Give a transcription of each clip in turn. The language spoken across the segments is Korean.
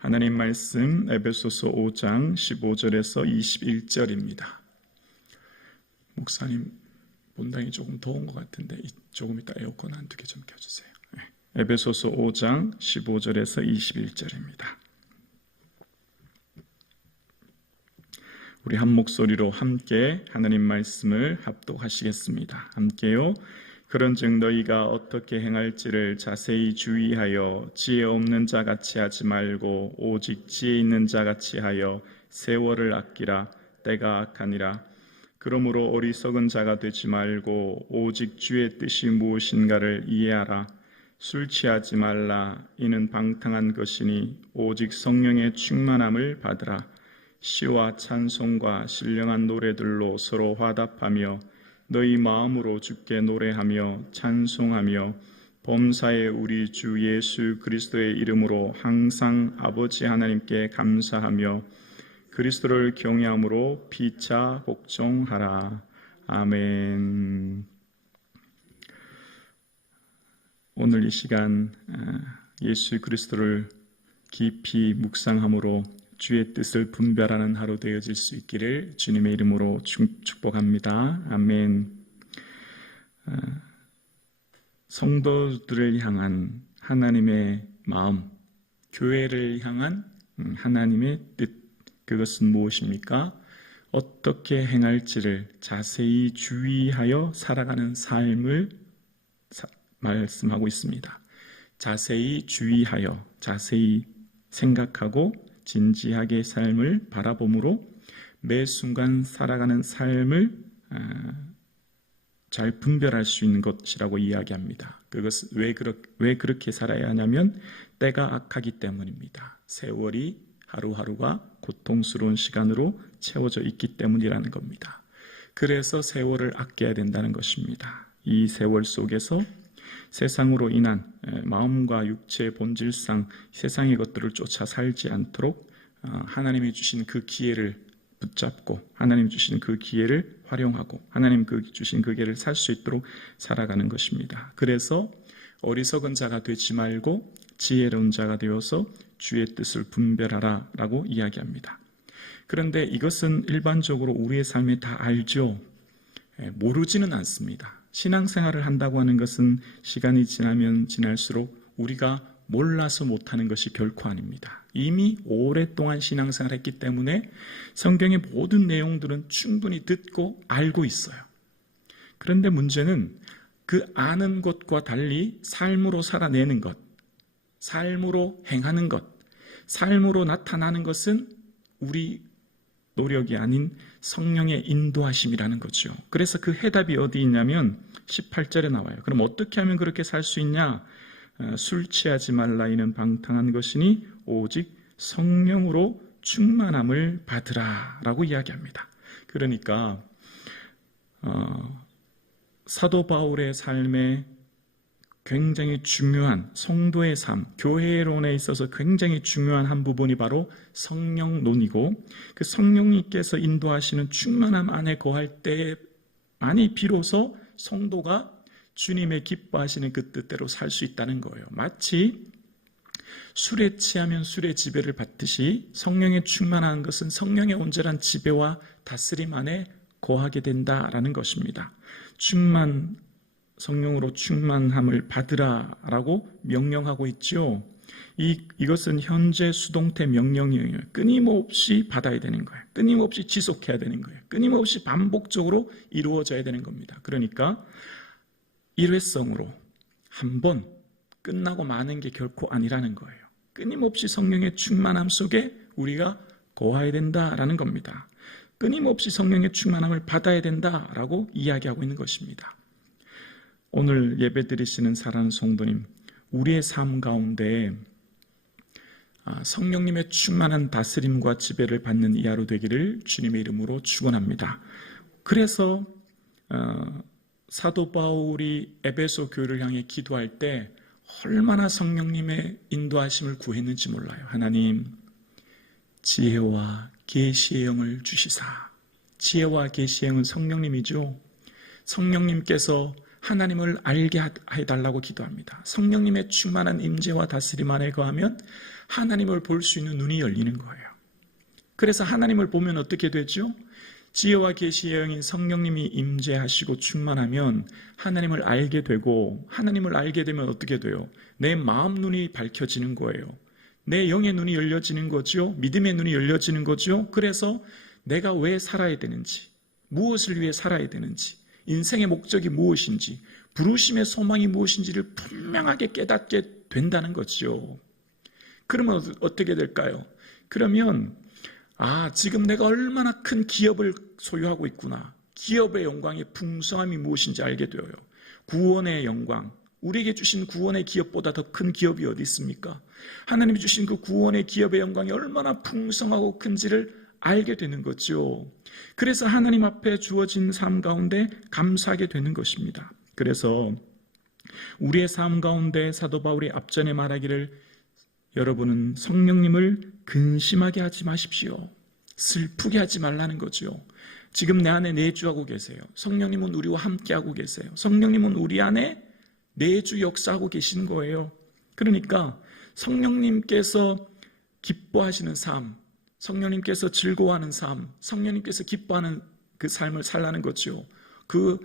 하나님 말씀 에베소서 5장 15절에서 21절입니다. 목사님 본당이 조금 더운 것 같은데 조금 이따 에어컨 한두 개 좀 켜주세요. 에베소서 5장 15절에서 21절입니다. 우리 한 목소리로 함께 하나님 말씀을 합독하시겠습니다. 함께요. 그런즉 너희가 어떻게 행할지를 자세히 주의하여 지혜 없는 자같이 하지 말고 오직 지혜 있는 자같이 하여 세월을 아끼라. 때가 악하니라. 그러므로 어리석은 자가 되지 말고 오직 주의 뜻이 무엇인가를 이해하라. 술 취하지 말라. 이는 방탕한 것이니 오직 성령의 충만함을 받으라. 시와 찬송과 신령한 노래들로 서로 화답하며 너희 마음으로 주께 노래하며 찬송하며 범사에 우리 주 예수 그리스도의 이름으로 항상 아버지 하나님께 감사하며 그리스도를 경외함으로 피차 복종하라. 아멘. 오늘 이 시간 예수 그리스도를 깊이 묵상함으로 주의 뜻을 분별하는 하루 되어질 수 있기를 주님의 이름으로 축복합니다. 아멘. 성도들을 향한 하나님의 마음, 교회를 향한 하나님의 뜻, 그것은 무엇입니까? 어떻게 행할지를 자세히 주의하여 살아가는 삶을 말씀하고 있습니다. 자세히 주의하여, 자세히 생각하고 진지하게 삶을 바라봄으로 매 순간 살아가는 삶을 잘 분별할 수 있는 것이라고 이야기합니다. 그것은 왜 그렇게 살아야 하냐면 때가 악하기 때문입니다. 세월이 하루하루가 고통스러운 시간으로 채워져 있기 때문이라는 겁니다. 그래서 세월을 아껴야 된다는 것입니다. 이 세월 속에서 세상으로 인한 마음과 육체의 본질상 세상의 것들을 쫓아 살지 않도록 하나님이 주신 그 기회를 붙잡고 하나님 주신 그 기회를 활용하고 하나님 주신 그 기회를 살 수 있도록 살아가는 것입니다. 그래서 어리석은 자가 되지 말고 지혜로운 자가 되어서 주의 뜻을 분별하라 라고 이야기합니다. 그런데 이것은 일반적으로 우리의 삶에 다 알죠. 모르지는 않습니다. 신앙생활을 한다고 하는 것은 시간이 지나면 지날수록 우리가 몰라서 못하는 것이 결코 아닙니다. 이미 오랫동안 신앙생활을 했기 때문에 성경의 모든 내용들은 충분히 듣고 알고 있어요. 그런데 문제는 그 아는 것과 달리 삶으로 살아내는 것, 삶으로 행하는 것, 삶으로 나타나는 것은 우리 노력이 아닌 성령의 인도하심이라는 거죠. 그래서 그 해답이 어디 있냐면 18절에 나와요. 그럼 어떻게 하면 그렇게 살 수 있냐? 술 취하지 말라. 이는 방탕한 것이니 오직 성령으로 충만함을 받으라 라고 이야기합니다. 그러니까 사도 바울의 삶에 굉장히 중요한 성도의 삶, 교회론에 있어서 굉장히 중요한 한 부분이 바로 성령론이고 그 성령님께서 인도하시는 충만함 안에 거할 때만이 비로소 성도가 주님의 기뻐하시는 그 뜻대로 살 수 있다는 거예요. 마치 술에 취하면 술의 지배를 받듯이 성령의 충만한 것은 성령의 온전한 지배와 다스림 안에 거하게 된다라는 것입니다. 성령으로 충만함을 받으라라고 명령하고 있죠. 이것은 현재 수동태 명령이에요. 끊임없이 받아야 되는 거예요. 끊임없이 지속해야 되는 거예요. 끊임없이 반복적으로 이루어져야 되는 겁니다. 그러니까 일회성으로 한 번 끝나고 마는 게 결코 아니라는 거예요. 끊임없이 성령의 충만함 속에 우리가 거해야 된다라는 겁니다. 끊임없이 성령의 충만함을 받아야 된다라고 이야기하고 있는 것입니다. 오늘 예배드리시는 사랑하는 성도님, 우리의 삶 가운데 성령님의 충만한 다스림과 지배를 받는 이 하루 되기를 주님의 이름으로 축원합니다. 그래서 사도 바울이 에베소 교회를 향해 기도할 때 얼마나 성령님의 인도하심을 구했는지 몰라요. 하나님, 지혜와 계시의 영을 주시사. 지혜와 계시의 영은 성령님이죠. 성령님께서 하나님을 알게 해달라고 기도합니다. 성령님의 충만한 임재와 다스림 안에 거하면 하나님을 볼 수 있는 눈이 열리는 거예요. 그래서 하나님을 보면 어떻게 되죠? 지혜와 계시의 영인 성령님이 임재하시고 충만하면 하나님을 알게 되고, 하나님을 알게 되면 어떻게 돼요? 내 마음 눈이 밝혀지는 거예요. 내 영의 눈이 열려지는 거죠. 믿음의 눈이 열려지는 거죠. 그래서 내가 왜 살아야 되는지, 무엇을 위해 살아야 되는지, 인생의 목적이 무엇인지, 부르심의 소망이 무엇인지를 분명하게 깨닫게 된다는 거죠. 그러면 어떻게 될까요? 그러면 지금 내가 얼마나 큰 기업을 소유하고 있구나. 기업의 영광의 풍성함이 무엇인지 알게 되어요. 구원의 영광, 우리에게 주신 구원의 기업보다 더 큰 기업이 어디 있습니까? 하나님이 주신 그 구원의 기업의 영광이 얼마나 풍성하고 큰지를 알게 되는 거죠. 그래서 하나님 앞에 주어진 삶 가운데 감사하게 되는 것입니다. 그래서 우리의 삶 가운데 사도 바울이 앞전에 말하기를, 여러분은 성령님을 근심하게 하지 마십시오. 슬프게 하지 말라는 거죠. 지금 내 안에 내주하고 계세요. 성령님은 우리와 함께하고 계세요. 성령님은 우리 안에 내주 역사하고 계신 거예요. 그러니까 성령님께서 기뻐하시는 삶, 성령님께서 즐거워하는 삶, 성령님께서 기뻐하는 그 삶을 살라는 거죠. 그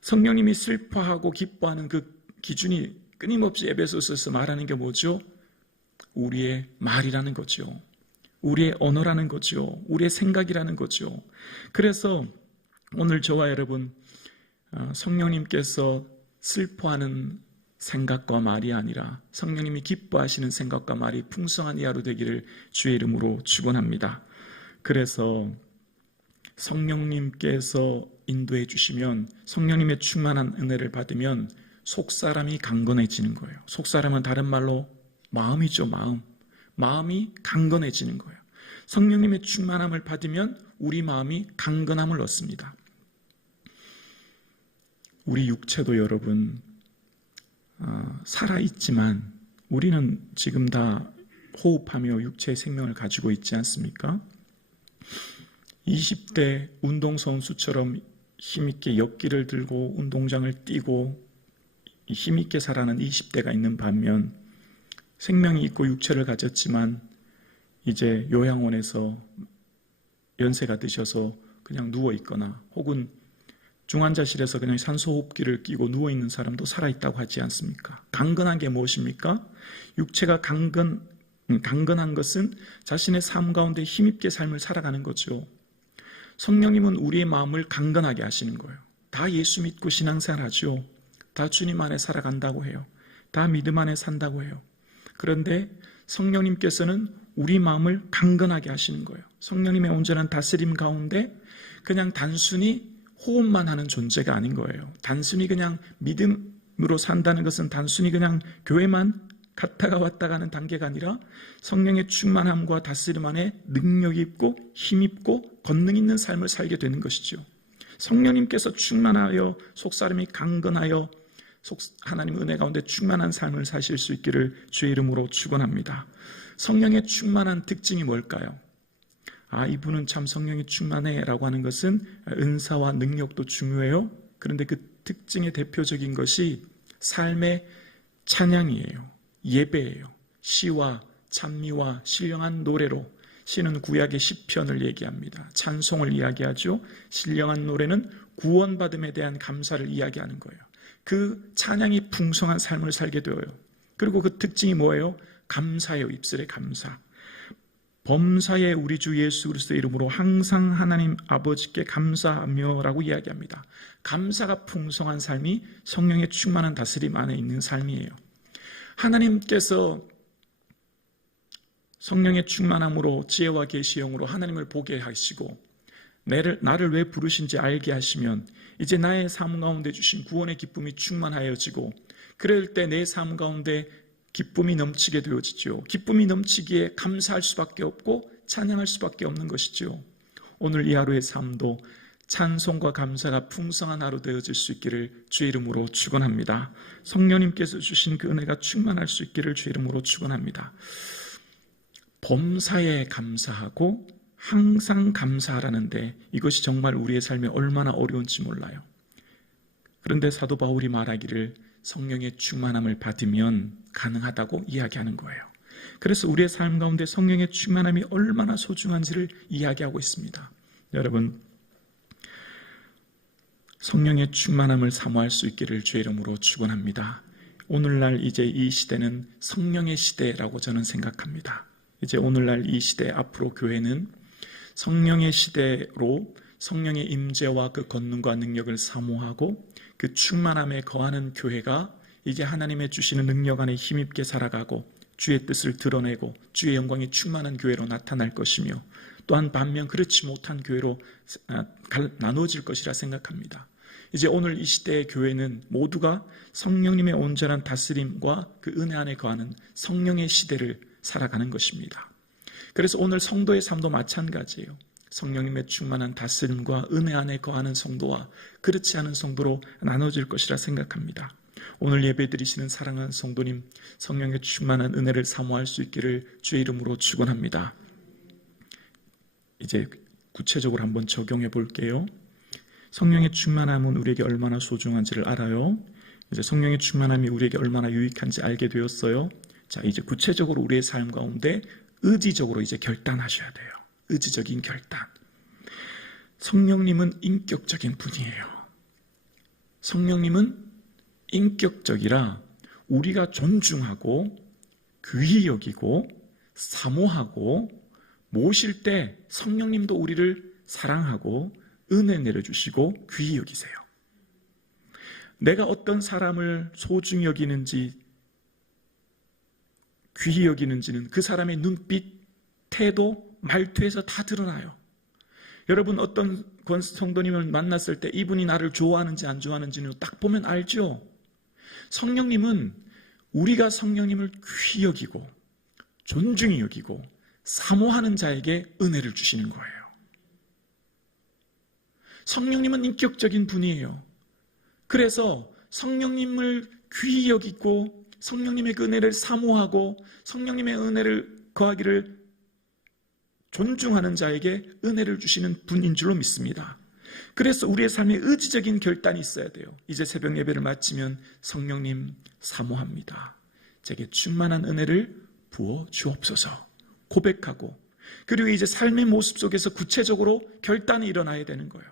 성령님이 슬퍼하고 기뻐하는 그 기준이 끊임없이 에베소서에서 말하는 게 뭐죠? 우리의 말이라는 거죠. 우리의 언어라는 거죠. 우리의 생각이라는 거죠. 그래서 오늘 저와 여러분, 성령님께서 슬퍼하는 생각과 말이 아니라 성령님이 기뻐하시는 생각과 말이 풍성한 이 하루 되기를 주의 이름으로 축원합니다. 그래서 성령님께서 인도해 주시면, 성령님의 충만한 은혜를 받으면 속사람이 강건해지는 거예요. 속사람은 다른 말로 마음이죠. 마음이 강건해지는 거예요. 성령님의 충만함을 받으면 우리 마음이 강건함을 얻습니다. 우리 육체도 여러분 살아있지만 우리는 지금 다 호흡하며 육체의 생명을 가지고 있지 않습니까? 20대 운동선수처럼 힘있게 역기를 들고 운동장을 뛰고 힘있게 살아가는 20대가 있는 반면, 생명이 있고 육체를 가졌지만 이제 요양원에서 연세가 드셔서 그냥 누워있거나 혹은 중환자실에서 그냥 산소호흡기를 끼고 누워있는 사람도 살아있다고 하지 않습니까? 강건한 게 무엇입니까? 육체가 강건한 것은 자신의 삶 가운데 힘있게 삶을 살아가는 거죠. 성령님은 우리의 마음을 강건하게 하시는 거예요. 다 예수 믿고 신앙생활하죠. 다 주님 안에 살아간다고 해요. 다 믿음 안에 산다고 해요. 그런데 성령님께서는 우리 마음을 강건하게 하시는 거예요. 성령님의 온전한 다스림 가운데 그냥 단순히 호흡만 하는 존재가 아닌 거예요. 단순히 그냥 믿음으로 산다는 것은 단순히 그냥 교회만 갔다가 왔다가 하는 단계가 아니라 성령의 충만함과 다스림 안에 능력 있고 힘 있고 권능 있는 삶을 살게 되는 것이죠. 성령님께서 충만하여 속사람이 강건하여 하나님 은혜 가운데 충만한 삶을 사실 수 있기를 주의 이름으로 축원합니다. 성령의 충만한 특징이 뭘까요? 이분은 참 성령이 충만해 라고 하는 것은 은사와 능력도 중요해요. 그런데 그 특징의 대표적인 것이 삶의 찬양이에요. 예배예요. 시와 찬미와 신령한 노래로, 시는 구약의 시편을 얘기합니다. 찬송을 이야기하죠. 신령한 노래는 구원받음에 대한 감사를 이야기하는 거예요. 그 찬양이 풍성한 삶을 살게 되어요. 그리고 그 특징이 뭐예요? 감사예요. 입술의 감사. 범사에 우리 주 예수 그리스도의 이름으로 항상 하나님 아버지께 감사하며 라고 이야기합니다. 감사가 풍성한 삶이 성령의 충만한 다스림 안에 있는 삶이에요. 하나님께서 성령의 충만함으로 지혜와 계시의 영으로 하나님을 보게 하시고 나를 왜 부르신지 알게 하시면 이제 나의 삶 가운데 주신 구원의 기쁨이 충만하여지고, 그럴 때 내 삶 가운데 기쁨이 넘치게 되어지죠. 기쁨이 넘치기에 감사할 수밖에 없고 찬양할 수밖에 없는 것이죠. 오늘 이 하루의 삶도 찬송과 감사가 풍성한 하루 되어질 수 있기를 주의 이름으로 축원합니다. 성령님께서 주신 그 은혜가 충만할 수 있기를 주의 이름으로 축원합니다. 범사에 감사하고 항상 감사하라는데 이것이 정말 우리의 삶에 얼마나 어려운지 몰라요. 그런데 사도 바울이 말하기를 성령의 충만함을 받으면 가능하다고 이야기하는 거예요. 그래서 우리의 삶 가운데 성령의 충만함이 얼마나 소중한지를 이야기하고 있습니다. 여러분, 성령의 충만함을 사모할 수 있기를 주의 이름으로 축원합니다. 오늘날 이제 이 시대는 성령의 시대라고 저는 생각합니다. 이제 오늘날 이 시대, 앞으로 교회는 성령의 시대로 성령의 임재와 그 권능과 능력을 사모하고 그 충만함에 거하는 교회가 이제 하나님의 주시는 능력 안에 힘있게 살아가고 주의 뜻을 드러내고 주의 영광이 충만한 교회로 나타날 것이며, 또한 반면 그렇지 못한 교회로 나누어질 것이라 생각합니다. 이제 오늘 이 시대의 교회는 모두가 성령님의 온전한 다스림과 그 은혜 안에 거하는 성령의 시대를 살아가는 것입니다. 그래서 오늘 성도의 삶도 마찬가지예요. 성령님의 충만한 다스림과 은혜 안에 거하는 성도와 그렇지 않은 성도로 나눠질 것이라 생각합니다. 오늘 예배드리시는 사랑하는 성도님, 성령의 충만한 은혜를 사모할 수 있기를 주의 이름으로 축원합니다. 이제 구체적으로 한번 적용해 볼게요. 성령의 충만함은 우리에게 얼마나 소중한지를 알아요. 이제 성령의 충만함이 우리에게 얼마나 유익한지 알게 되었어요. 자, 이제 구체적으로 우리의 삶 가운데 의지적으로 이제 결단하셔야 돼요. 의지적인 결단. 성령님은 인격적인 분이에요. 성령님은 인격적이라 우리가 존중하고 귀히 여기고 사모하고 모실 때 성령님도 우리를 사랑하고 은혜 내려주시고 귀히 여기세요. 내가 어떤 사람을 소중히 여기는지 귀히 여기는지는 그 사람의 눈빛, 태도, 말투에서 다 드러나요. 여러분, 어떤 성도님을 만났을 때 이분이 나를 좋아하는지 안 좋아하는지는 딱 보면 알죠. 성령님은 우리가 성령님을 귀히 여기고 존중히 여기고 사모하는 자에게 은혜를 주시는 거예요. 성령님은 인격적인 분이에요. 그래서 성령님을 귀히 여기고 성령님의 그 은혜를 사모하고 성령님의 은혜를 거하기를 존중하는 자에게 은혜를 주시는 분인 줄로 믿습니다. 그래서 우리의 삶에 의지적인 결단이 있어야 돼요. 이제 새벽 예배를 마치면 성령님 사모합니다. 제게 충만한 은혜를 부어 주옵소서 고백하고, 그리고 이제 삶의 모습 속에서 구체적으로 결단이 일어나야 되는 거예요.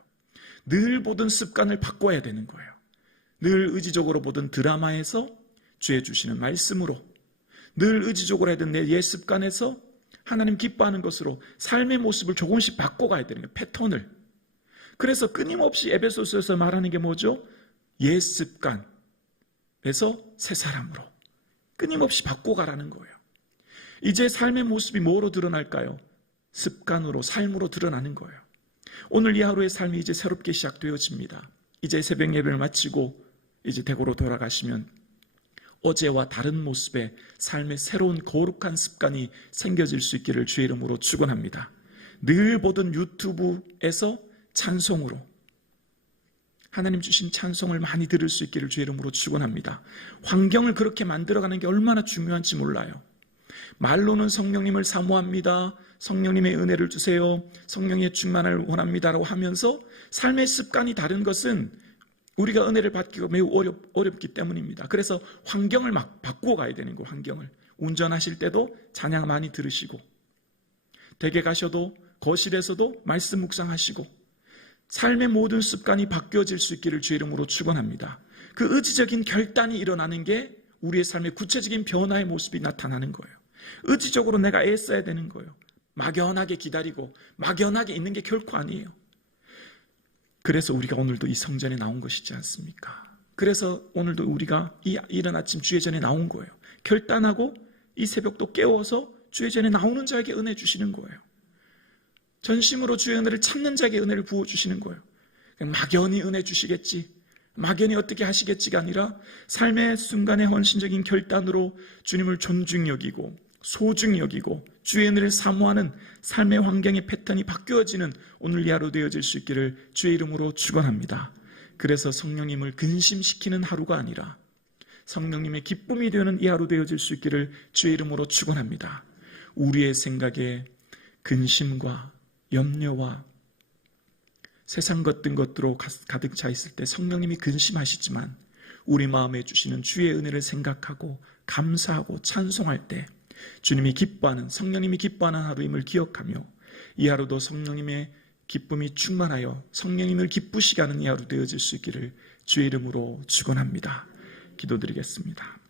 늘 보던 습관을 바꿔야 되는 거예요. 늘 의지적으로 보던 드라마에서 주의 주시는 말씀으로, 늘 의지적으로 하던 내 옛 습관에서 하나님 기뻐하는 것으로 삶의 모습을 조금씩 바꿔가야 되는 거예요. 패턴을. 그래서 끊임없이 에베소서에서 말하는 게 뭐죠? 옛 습관에서 새 사람으로 끊임없이 바꿔가라는 거예요. 이제 삶의 모습이 뭐로 드러날까요? 습관으로, 삶으로 드러나는 거예요. 오늘 이 하루의 삶이 이제 새롭게 시작되어집니다. 이제 새벽 예배를 마치고 이제 댁으로 돌아가시면 어제와 다른 모습의 삶의 새로운 거룩한 습관이 생겨질 수 있기를 주의 이름으로 축원합니다. 늘 보던 유튜브에서 찬송으로 하나님 주신 찬송을 많이 들을 수 있기를 주의 이름으로 축원합니다. 환경을 그렇게 만들어가는 게 얼마나 중요한지 몰라요. 말로는 성령님을 사모합니다. 성령님의 은혜를 주세요. 성령의 충만을 원합니다라고 하면서 삶의 습관이 다른 것은 우리가 은혜를 받기가 매우 어렵기 때문입니다. 그래서 환경을 막 바꾸어 가야 되는 거예요. 환경을. 운전하실 때도 찬양 많이 들으시고, 댁에 가셔도 거실에서도 말씀 묵상하시고, 삶의 모든 습관이 바뀌어질 수 있기를 주의 이름으로 축원합니다. 그 의지적인 결단이 일어나는 게 우리의 삶의 구체적인 변화의 모습이 나타나는 거예요. 의지적으로 내가 애써야 되는 거예요. 막연하게 기다리고 막연하게 있는 게 결코 아니에요. 그래서 우리가 오늘도 이 성전에 나온 것이지 않습니까? 그래서 오늘도 우리가 이 이른 아침 주의 전에 나온 거예요. 결단하고 이 새벽도 깨워서 주의 전에 나오는 자에게 은혜 주시는 거예요. 전심으로 주의 은혜를 찾는 자에게 은혜를 부어주시는 거예요. 막연히 은혜 주시겠지, 막연히 어떻게 하시겠지가 아니라 삶의 순간의 헌신적인 결단으로 주님을 존중히 여기고 소중히 여기고 주의 은혜를 사모하는 삶의 환경의 패턴이 바뀌어지는 오늘 이 하루 되어질 수 있기를 주의 이름으로 축원합니다. 그래서 성령님을 근심시키는 하루가 아니라 성령님의 기쁨이 되는 이 하루 되어질 수 있기를 주의 이름으로 축원합니다. 우리의 생각에 근심과 염려와 세상 같은 것들로 가득 차 있을 때 성령님이 근심하시지만 우리 마음에 주시는 주의 은혜를 생각하고 감사하고 찬송할 때 주님이 기뻐하는, 성령님이 기뻐하는 하루임을 기억하며 이 하루도 성령님의 기쁨이 충만하여 성령님을 기쁘시게 하는 이 하루 되어질 수 있기를 주의 이름으로 축원합니다. 기도드리겠습니다.